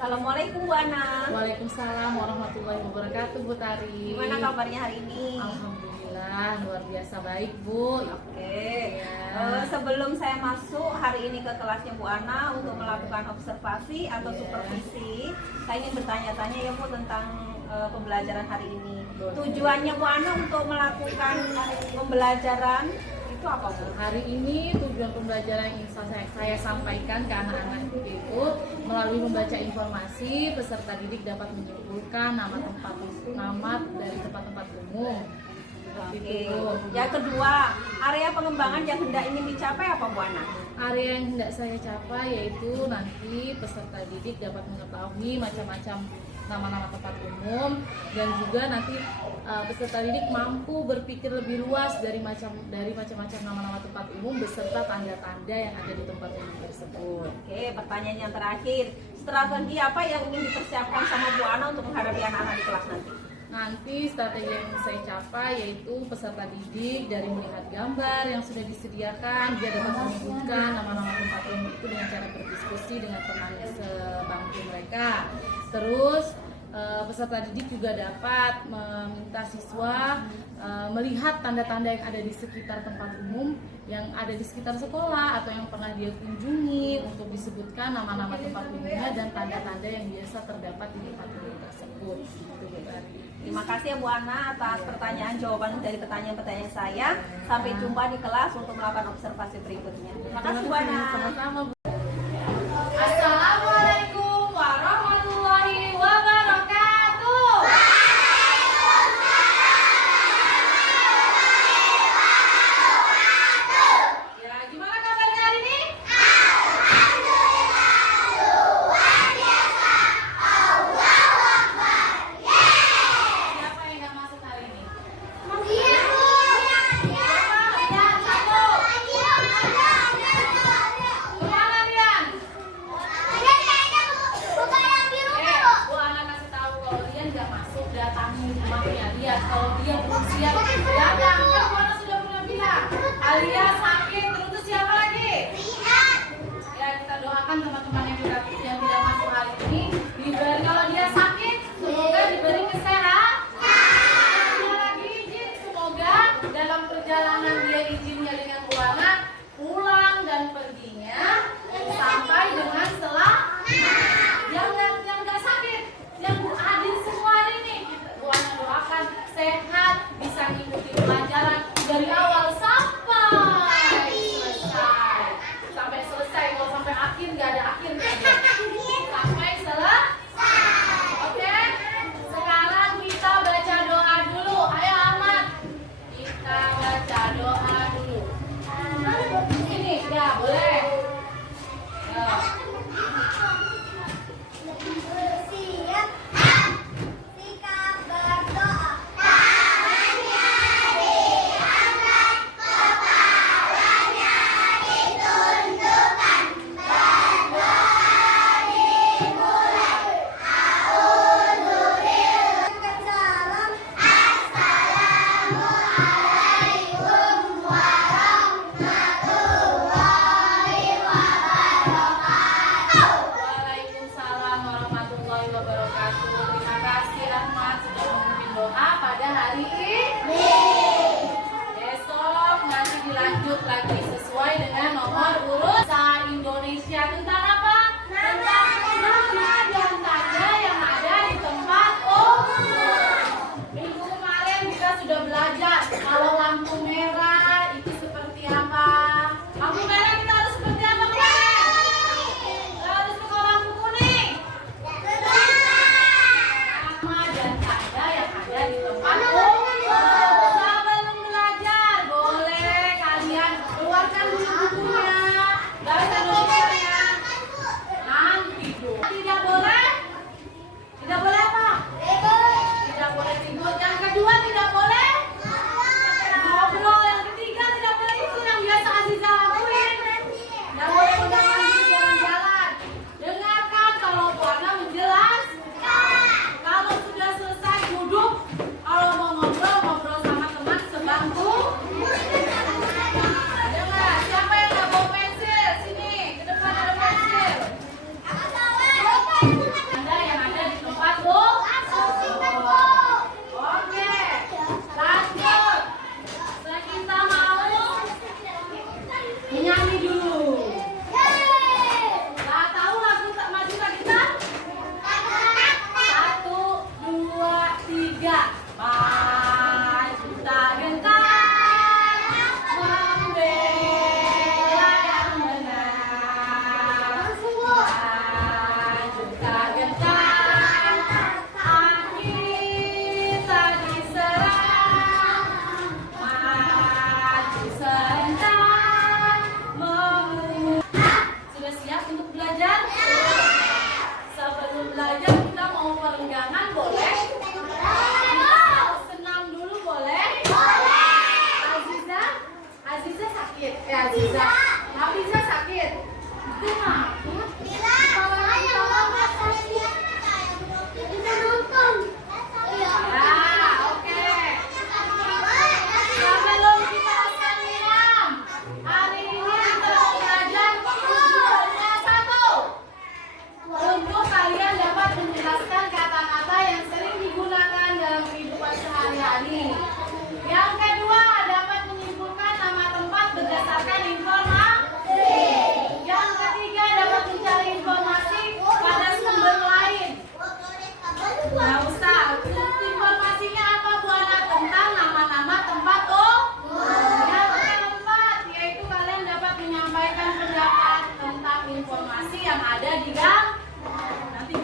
Assalamualaikum Bu Ana. Waalaikumsalam warahmatullahi wabarakatuh, Bu Tari. Gimana kabarnya hari ini? Alhamdulillah luar biasa baik, Bu. Oke. Ya. Sebelum saya masuk hari ini ke kelasnya Bu Ana untuk melakukan observasi atau supervisi, saya ingin bertanya-tanya ya Bu tentang pembelajaran hari ini. Tujuannya Bu Ana untuk melakukan pembelajaran itu apa Bu? Hari ini tujuan pembelajaran yang ingin saya sampaikan ke anak-anak itu melalui membaca informasi, peserta didik dapat menyimpulkan nama dari tempat-tempat umum. Oke. Gitu. Yang kedua, area pengembangan yang hendak ingin dicapai apa Bu Ana? Area yang hendak saya capai yaitu nanti peserta didik dapat mengetahui macam-macam nama-nama tempat umum, dan juga nanti peserta didik mampu berpikir lebih luas dari macam-macam nama-nama tempat umum beserta tanda-tanda yang ada di tempat umum tersebut. Oke, pertanyaan yang terakhir, strategi apa yang ingin dipersiapkan sama Bu Ana untuk menghadapi anak-anak di kelas nanti? Nanti strategi yang saya capai yaitu peserta didik dari melihat gambar yang sudah disediakan, dia dapat menyebutkan nama-nama tempat umum itu dengan cara berdiskusi dengan teman sebangku mereka. Terus peserta didik juga dapat meminta siswa melihat tanda-tanda yang ada di sekitar tempat umum, yang ada di sekitar sekolah atau yang pernah dia kunjungi, untuk disebutkan nama-nama tempat umumnya dan tanda-tanda yang biasa terdapat di tempat umum tersebut. Terima kasih ya Bu Ana atas jawaban dari pertanyaan-pertanyaan saya. Sampai jumpa di kelas untuk melakukan observasi berikutnya. Terima kasih Bu Ana. Sama-sama, Bu. Assalamualaikum warahmatullahi wabarakatuh. Ya, gimana kabarnya hari ini? Siapa yang nggak masuk hari ini? Kemana Rian? Bu Ana kasih tahu kalau Rian nggak masuk, datangi rumahnya Rian. Kalau dia belum siap, datang. Kan Bu Ana sudah pernah bilang. Alia sakit, terus siapa lagi? Ya, kita doakan teman-teman yang tidak masuk hari ini diberi, kalau dia sakit semoga diberi kesehatan. Kalau dia lagi izin, semoga dalam perjalanan dia izinnya dengan Bu Ana pulang dan perginya sampai dengan selamat. Yang nggak sakit, yang hadir semua hari ini, Bu Ana doakan sehat, bisa ngikutin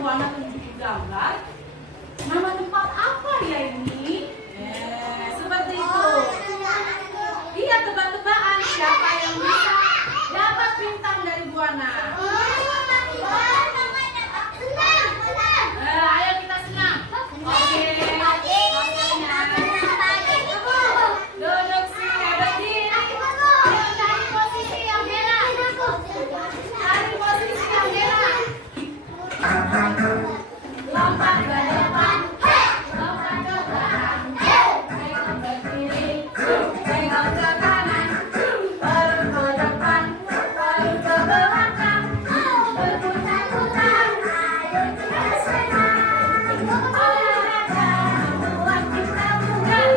Bu Ana tunjukin gambar. Nama tempat apa ya ini? Seperti itu. Iya, tebak-tebakan siapa yang bisa dapat bintang dari Bu Ana. Ayo kita senang. Oke. Duduk sini, berdiri. Ayo cari posisi yang merah. Cari posisi yang merah. Lompat ke depan. Lompat ke belakang. Tengok ke kiri. Tengok ke kanan. Baru ke depan. Baru ke belakang. Berputar-putar. Ayo kita senang. Olahraga membuat kita bugar.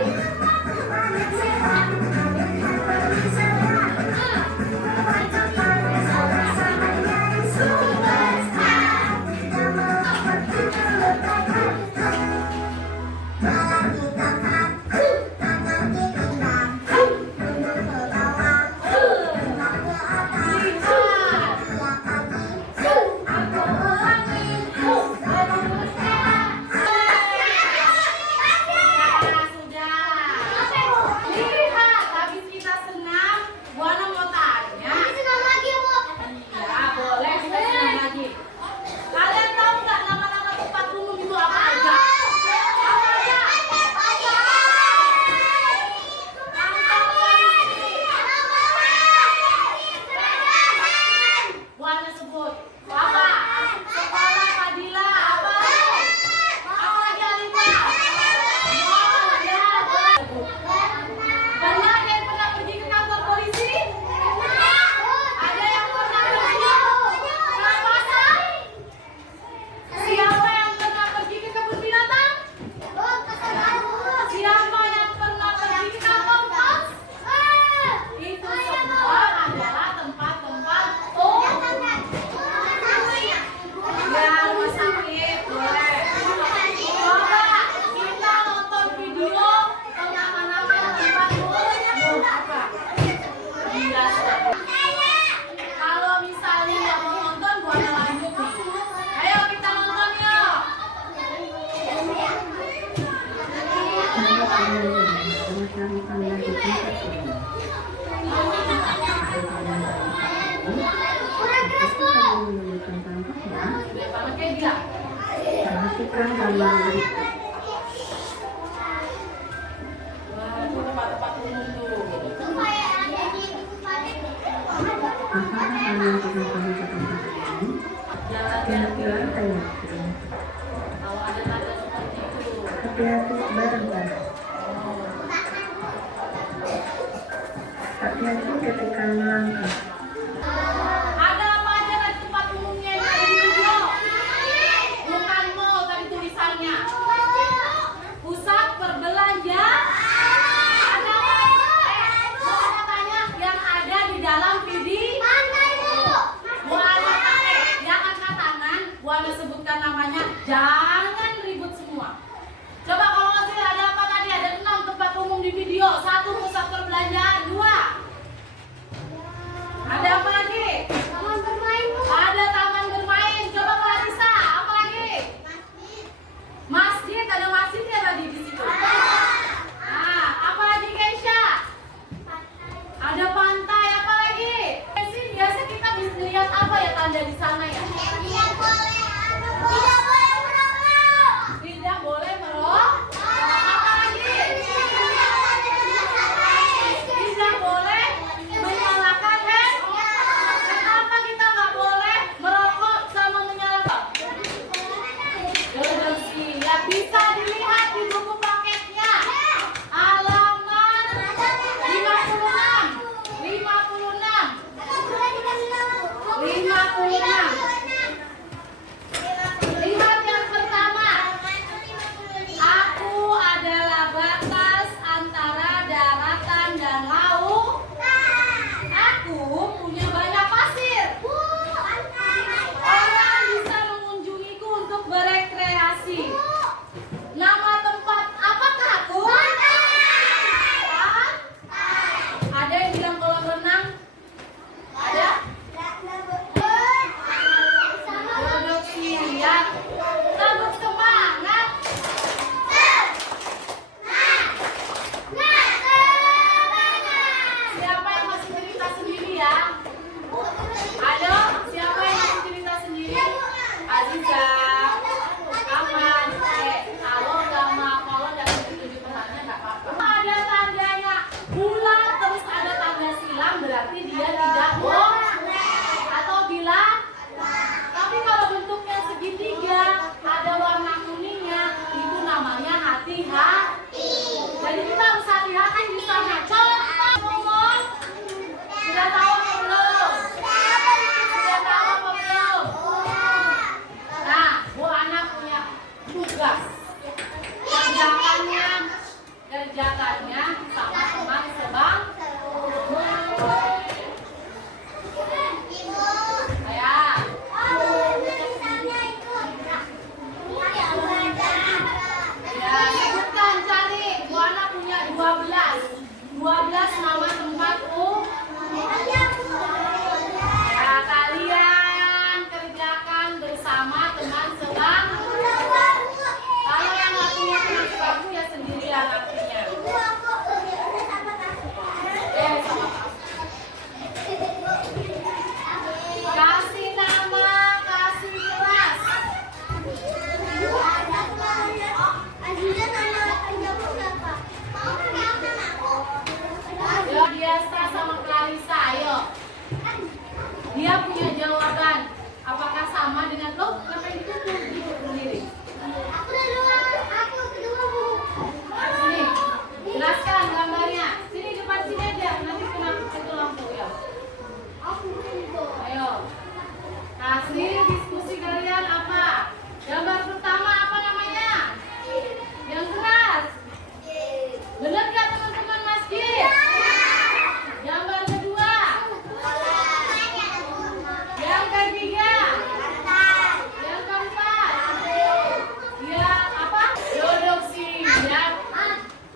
Lihat, habis kita senam, Bu Ana mau tanya. Ya, boleh kita senam lagi. Kalian tahu nggak nama-nama tempat umum itu apa aja? Apa aja? Kantor polisi. Bu Ana sebut. Apa? Sekolah Fadila. Apa? Apa lagi Alifah? Oh, ya, boleh. Benar ada yang pernah pergi ke kantor polisi? Ada yang pernah pergi ke pasar? Siapa yang pernah pergi ke kebun binatang? Siapa yang pernah pergi ke kantor pos? Itu semua adalah tempat-tempat ya, rumah sakit boleh. Coba kita nonton video tentang nama tempat umum apa? Iya, kalau misalnya nggak mau nonton, Bu Ana lanjut nih. Ayo kita nonton yuk. Udah banget kayak gila. Wah, itu tempat-tempat umum tuh. Jalan-jalan. Kalau ada tanda seperti itu. Hati-hati bareng kan. Hati-hati ketika melangkah. Ada apa aja tadi tempat umumnya yang ada di video? Bukan mall tadi tulisannya. Pusat perbelanjaan. Ada apa? Mau Ana tanya yang ada di dalam video. Bu Ana tanya, yang angkat tangan, Bu Ana sebutkan namanya. Jangan ribut semua. Coba kalau ngasih ada apa tadi? Ada 6 tempat umum di video. 1 pusat perbelanjaan. 2 ada apa lagi? Ada taman bermain. Coba Kak Lisa, apa lagi? Masjid, ada masjidnya tadi di situ. Nah, apa lagi Keisha? Ada pantai, apa lagi? Sih biasa kita bisa lihat apa ya tanda di sana ya? hati-hati. Jadi kita harus hati-hati di sana. Contoh ngomong. Sudah tahu apa belum? Sudah tahu apa belum? Nah, Bu Ana punya tugas. Kerjakannya sama teman sebang. Sebutkan, cari. Bu Ana punya 12 nama tempat ya, kalian kerjakan bersama teman sebang. Kalau yang nggak punya teman sebangku ya sendirian artinya. Kasih nama, kasih kelas. Diasta sama Clarissa, ayo. Dia punya jawaban. Apakah sama dengan lo? Ngapain ditutup sendiri? Sini, jelaskan gambarnya. Sini depan sini aja. Nanti kena itu lampu ya. Ayo. Kasih diskusi kalian apa? Gambar pertama apa namanya? Yang keras. Benar nggak teman-teman masjid? Gambar kedua. Yang ketiga. Yang keempat. Ya apa? Duduk sini ya.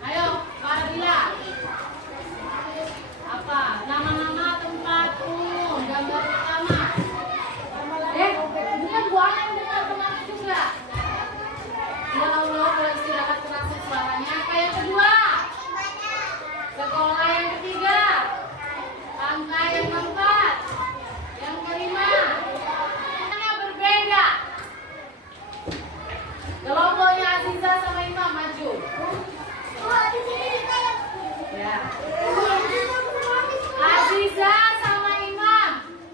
Ayo, Fadila. Apa? Nama-nama tempatmu. Gambar pertama. Bukan Bu Ana yang dengar temannya juga. Ya Allah, kalau istirahat kerasa suaranya. Apa yang kedua? Sekolah yang ketiga. Lantai yang keempat. Yang kelima. Mana berbeda? Kelompoknya Aziza sama Imam maju. Ya. Aziza sama Imam.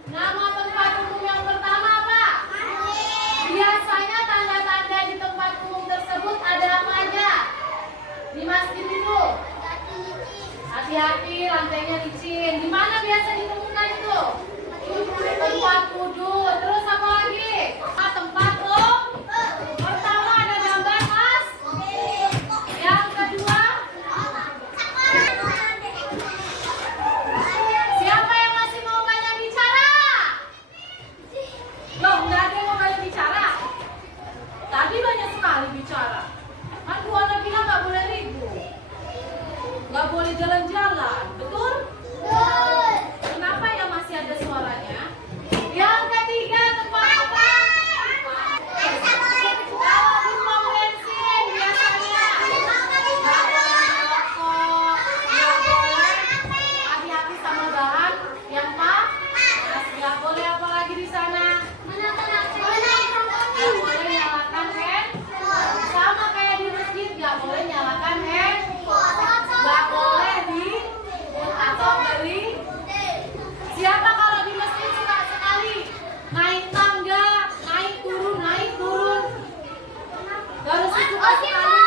Nama tempat umum yang pertama apa? Biasanya tanda-tanda di tempat umum tersebut ada apa aja? Di masjid itu. Hati-hati, lantainya licin. Di mana biasa ditemukan itu? Tempat wudhu. Terus apa lagi? Tempat pertama ada gambar mas. Yang kedua, siapa yang masih mau banyak bicara? Loh, nggak ada yang mau banyak bicara. Tadi banyak sekali bicara. Kan Bu Ana bilang nggak boleh ribut, nggak boleh jalan-jalan, betul? Kenapa ya masih ada suaranya? Yang ketiga tempat apa? Kalau di pom bensin biasanya nggak boleh merokok, nggak boleh hati-hati sama bahan yang panas, nggak boleh apa lagi di sana? Nggak boleh nyalakan handphone, sama kayak di masjid nggak boleh nyalakan handphone, nggak boleh di atau beli. Siapa kalau di masjid suka sekali naik tangga, naik turun, harus suka sekali.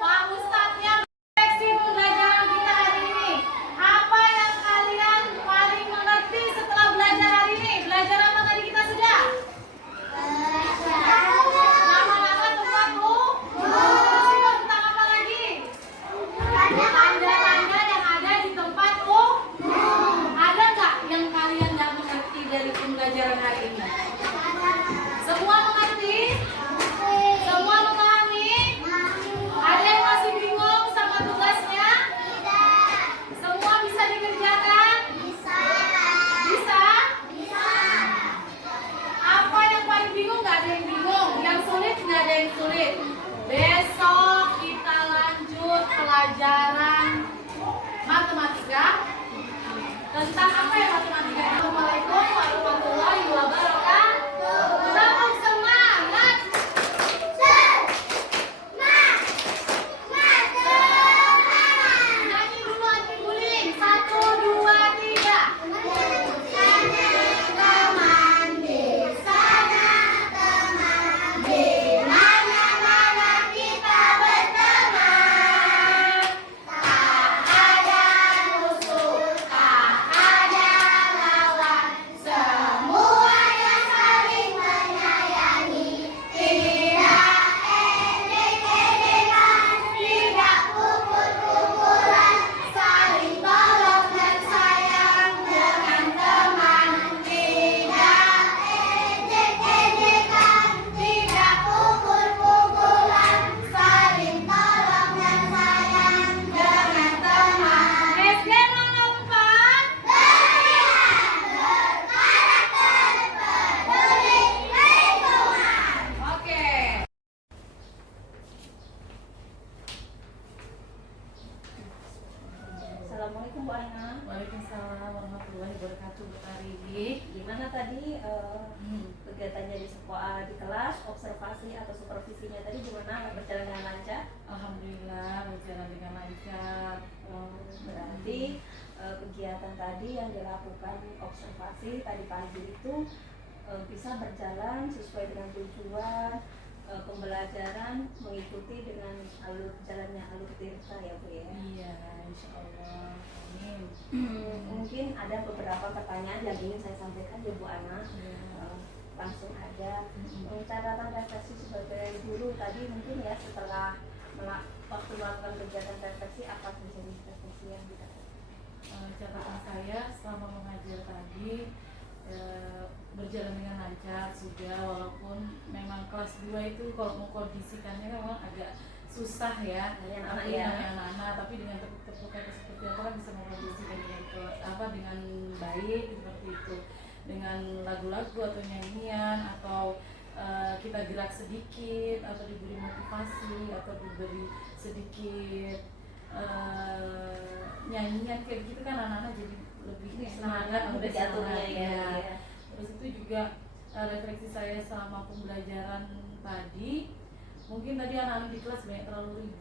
Pak Ustadz yang seksi pembelajaran kita hari ini, apa yang kalian paling mengerti setelah belajar hari ini? Belajar apa tadi kita sudah? Nama-nama tempat umum. Terus itu tentang apa lagi? Tanda-tanda yang ada di tempat umum. Ada nggak yang kalian nggak mengerti dari pembelajaran hari ini? Semua mengerti? Semua memahami? Ada yang masih bingung sama tugasnya? Semua bisa dikerjakan? Bisa? Apa yang paling bingung? Nggak ada yang bingung. Yang sulit nggak ada yang sulit. Besok kita lanjut pelajaran matematika. Tentang apa ya matematika? Assalamualaikum warahmatullahi wabarakatuh. Salam semangat. Nyanyi dulu Ati Guling. 1, 2, 3. Teman di sana, teman di mana-mana kita berteman. observasi atau supervisinya tadi gimana, berjalan dengan lancar? Alhamdulillah berjalan dengan lancar. Berarti kegiatan tadi yang dilakukan observasi tadi pagi itu bisa berjalan sesuai dengan tujuan, pembelajaran mengikuti dengan jalannya alur tirta ya Bu ya. Iya, insya Allah. Amin. Mungkin ada beberapa pertanyaan yang ingin saya sampaikan ya Bu Ana. Langsung aja. Catatan refleksi sebagai guru tadi mungkin ya setelah waktu melakukan kegiatan refleksi, apa saja refleksi yang kita Catatan saya selama mengajar tadi berjalan dengan lancar sudah, walaupun memang kelas 2 itu kalau mengkondisikannya memang agak susah ya, anak-anak, tapi dengan tepuk kata seperti apa kan bisa mengkondisikan dengan baik seperti itu, dengan lagu-lagu atau nyanyian atau kita gerak sedikit atau diberi motivasi atau diberi sedikit nyanyian kayak gitu kan anak-anak jadi lebih semangat, lebih semangat ya. Terus itu juga refleksi saya selama pembelajaran tadi, mungkin tadi anak-anak di kelas banyak terlalu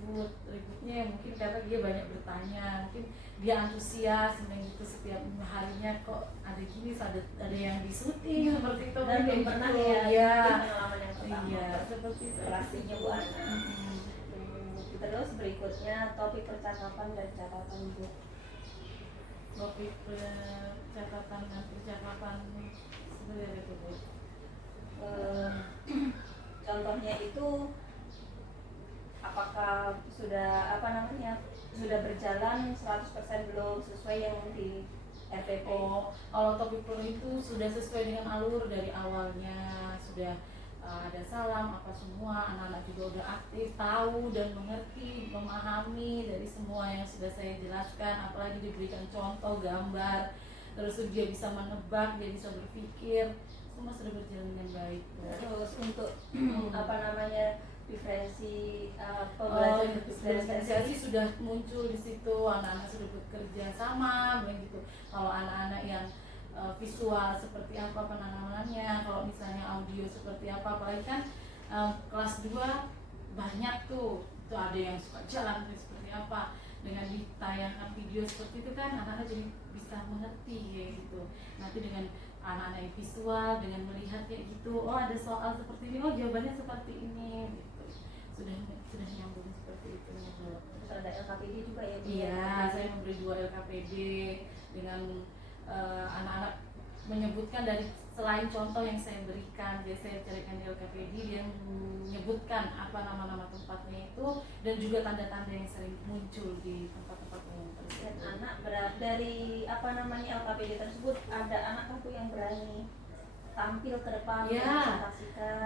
ributnya ya, mungkin karena dia banyak bertanya, mungkin dia antusias gitu setiap harinya kok ada gini, ada yang disuting seperti itu dan belum pernah ya, iya, pengalaman yang pertama. iya seperti itu Relasinya Bu Ana. Terus berikutnya topik percakapan dan catatan Bu. topik catatan dan percakapan seperti apa itu Bu? Contohnya itu apakah sudah sudah berjalan 100% belum sesuai yang di RPP? Kalau topik itu sudah sesuai dengan alur dari awalnya, sudah ada salam apa semua, anak-anak juga udah aktif, tahu dan mengerti, memahami dari semua yang sudah saya jelaskan, apalagi diberikan contoh gambar, terus dia bisa menebak, dia bisa berpikir, semua sudah berjalan dengan baik. Terus untuk pembelajaran diferensiasi sudah muncul di situ, anak-anak sudah bekerja sama begitu. Kalau anak-anak yang visual seperti apa penanganannya, kalau misalnya audio seperti apa, apalagi kan kelas 2 banyak tuh ada yang suka jalan seperti apa, dengan ditayangkan video seperti itu kan anak-anak jadi bisa mengerti kayak gitu. Nanti dengan anak-anak yang visual, dengan melihat kayak gitu, oh ada soal seperti ini, oh jawabannya seperti ini gitu. Sudah nyambung seperti itu. Terus ada LKPD juga ya Bu? Iya, saya memberi 2 LKPD dengan anak-anak menyebutkan dari selain contoh yang saya berikan, jadi saya carikan di LKPD, dia menyebutkan apa nama-nama tempatnya itu dan juga tanda-tanda yang sering muncul di tempat-tempat umum tersebut. Dan anak dari LKPD tersebut ada anak aku yang berani tampil ke depan, ya,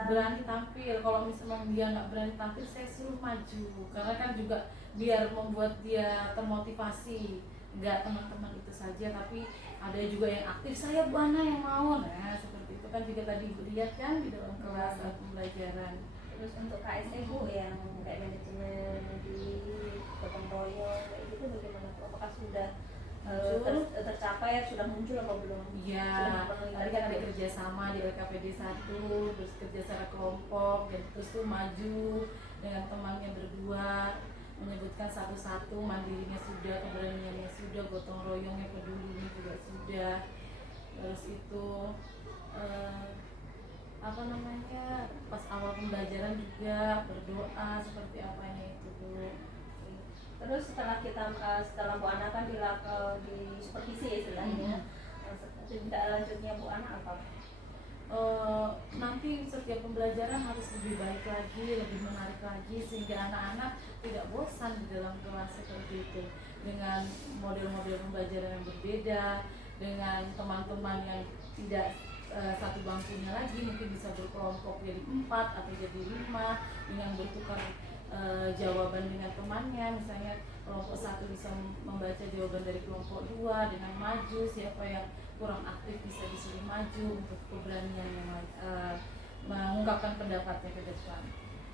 berani tampil. Kalau misalnya dia nggak berani tampil, saya suruh maju, karena kan juga biar membuat dia termotivasi. Nggak teman-teman itu saja, tapi ada juga yang aktif, saya Bu Ana yang mau, nah seperti itu kan juga tadi Ibu lihat kan di dalam kelas pembelajaran. Terus untuk KSE Bu yang kayak manajemen di gotong royong kayak gitu bagaimana? Apakah sudah tercapai, sudah muncul apa belum? Iya, tadi kan ada kerjasama di LKPD 1, terus kerja secara kelompok, dan terus tuh maju dengan temannya berdua, menyebutkan satu-satu, mandirinya sudah, keberaniannya sudah, gotong royongnya, pedulinya juga sudah. Terus itu pas awal pembelajaran juga berdoa seperti apanya itu dulu. Terus setelah Bu Ana kan di supervisi ya istilahnya, tindak lanjutnya Bu Ana apa? Nanti setiap pembelajaran harus lebih baik lagi, lebih menarik lagi, sehingga anak-anak tidak bosan di dalam kelas seperti itu, dengan model-model pembelajaran yang berbeda, dengan teman-teman yang tidak satu bangkunya lagi, mungkin bisa berkelompok jadi 4 atau jadi 5 dengan bertukar jawaban dengan temannya. Misalnya kelompok 1 bisa membaca jawaban dari kelompok 2 dengan maju, siapa yang kurang aktif bisa disuruh maju untuk keberanian yang mengungkapkan pendapatnya ke depan.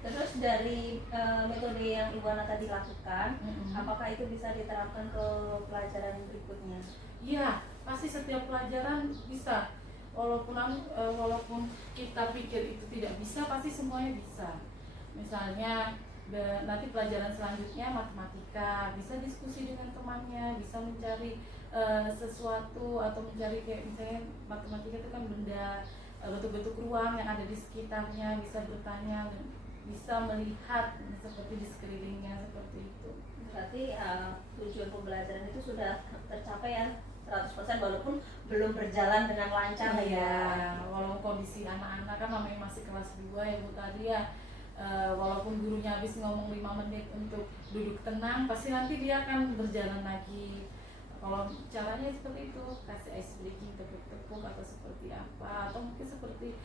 Terus dari metode yang Ibu Ana tadi lakukan, apakah itu bisa diterapkan ke pelajaran berikutnya? Iya, pasti setiap pelajaran bisa. walaupun kita pikir itu tidak bisa, pasti semuanya bisa. Misalnya nanti pelajaran selanjutnya matematika, bisa diskusi dengan temannya, bisa mencari sesuatu atau mencari kayak misalnya matematika itu kan benda bentuk-bentuk ruang yang ada di sekitarnya, bisa bertanya, bisa melihat seperti di sekelilingnya seperti itu. Berarti tujuan pembelajaran itu sudah tercapai ya 100% walaupun belum berjalan dengan lancar ya. Walaupun kondisi anak-anak kan namanya masih kelas 2 ya Bu tadi ya. Walaupun gurunya habis ngomong 5 menit untuk duduk tenang, pasti nanti dia akan berjalan lagi. Kalau caranya seperti itu, kasih ice breaking, tepuk-tepuk atau seperti apa, atau mungkin seperti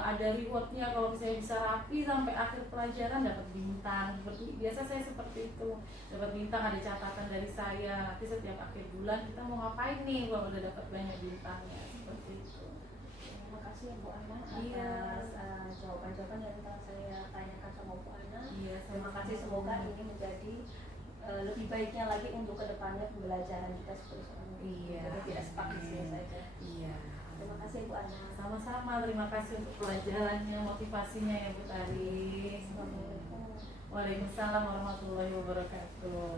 ada rewardnya kalau misalnya bisa rapi sampai akhir pelajaran dapat bintang. Seperti biasa saya seperti itu, dapat bintang, ada catatan dari saya. Nanti setiap akhir bulan kita mau ngapain nih kalau udah dapat banyak bintangnya, seperti itu. Terima kasih ya Bu Ana Iya. atas jawaban-jawaban yang telah saya tanyakan sama Bu Ana. Iya, Terima kasih, semoga ini menjadi lebih baiknya lagi untuk kedepannya pembelajaran kita seperti sekarang. Iya. Jadi tidak stuck di sini saja. Iya. Terima kasih Bu Ana. Sama-sama, terima kasih untuk pelajarannya, motivasinya ya Bu Tari. Assalamualaikum. Waalaikumsalam warahmatullahi wabarakatuh.